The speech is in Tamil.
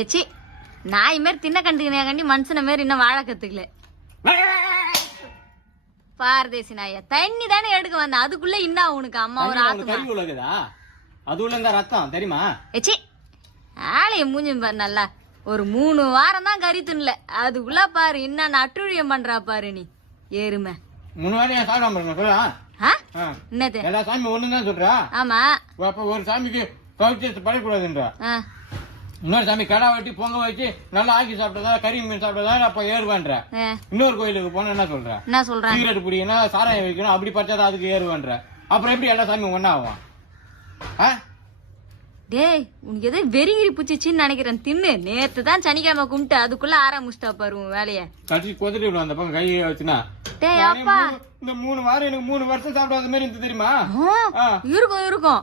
ஏச்சி நாய் மாரி தின்ன கண்டுக்கினே மனுஷன மாரி இன்னும் வாழ கத்துக்கல. பாரதேசி நாயா தண்ணி தானே எடுக்க வந்தேன், அதுக்குள்ள இன்னும் உனக்கு அம்மா ஒரு ஆத்துமா அது உள்ள ரத்தம் தெரியுமா? ஏச்சி ஆளைய மூஞ்சி பாரு நல்லா. ஒரு 3 வாரம் தான் கறி தின்னல, அதுக்குள்ள பாரு இன்னும் நட்டுழியம் பண்றா பாரு நீ எருமை. 3 வாரம் சாப்பிடாம என்னது எல்லா சாமி ஒண்ணுதான் சொல்றா? ஆமா. அப்ப ஒரு சாமிக்கு கவிச்சு படக்கூடாதுன்றா, இன்னொரு சாமி கடா வெட்டி பொங்க வச்சு நல்லா ஆக்கி சாப்பிட்டதா கறி மீன் சாப்பிட்டதா அப்ப ஏறுவான்ற. இன்னொரு கோயிலுக்கு போனா என்ன சொல்ற? என்ன சொல்ற? சிகரெட் பிடிக்கணும், சாராயம் வைக்கணும், அப்படி பச்சாதான் அதுக்கு ஏறுவான்ற. அப்புறம் எப்படி எல்லா சாமியும் ஒன்னா ஆகும்? டேய் உனக்கு எதோ வெறிகிரி புச்சிச்சின்னு நினைக்கிறேன். தின்னு நேத்து தான் சனிக்கிழமை கும்பிட்டு அதுக்குள்ள ஆரம்பிச்சிட்டா பாரு உன் வேலைய. கட்டி கொதிட்டு விடும் அந்த பக்கம் கையை வச்சுனா. டேய் அப்பா இந்த 3 வாரம் எனக்கு 3 வருஷம் சாப்பிடாத மாதிரி இருந்து தெரியுமா? இருக்கும் இருக்கும்.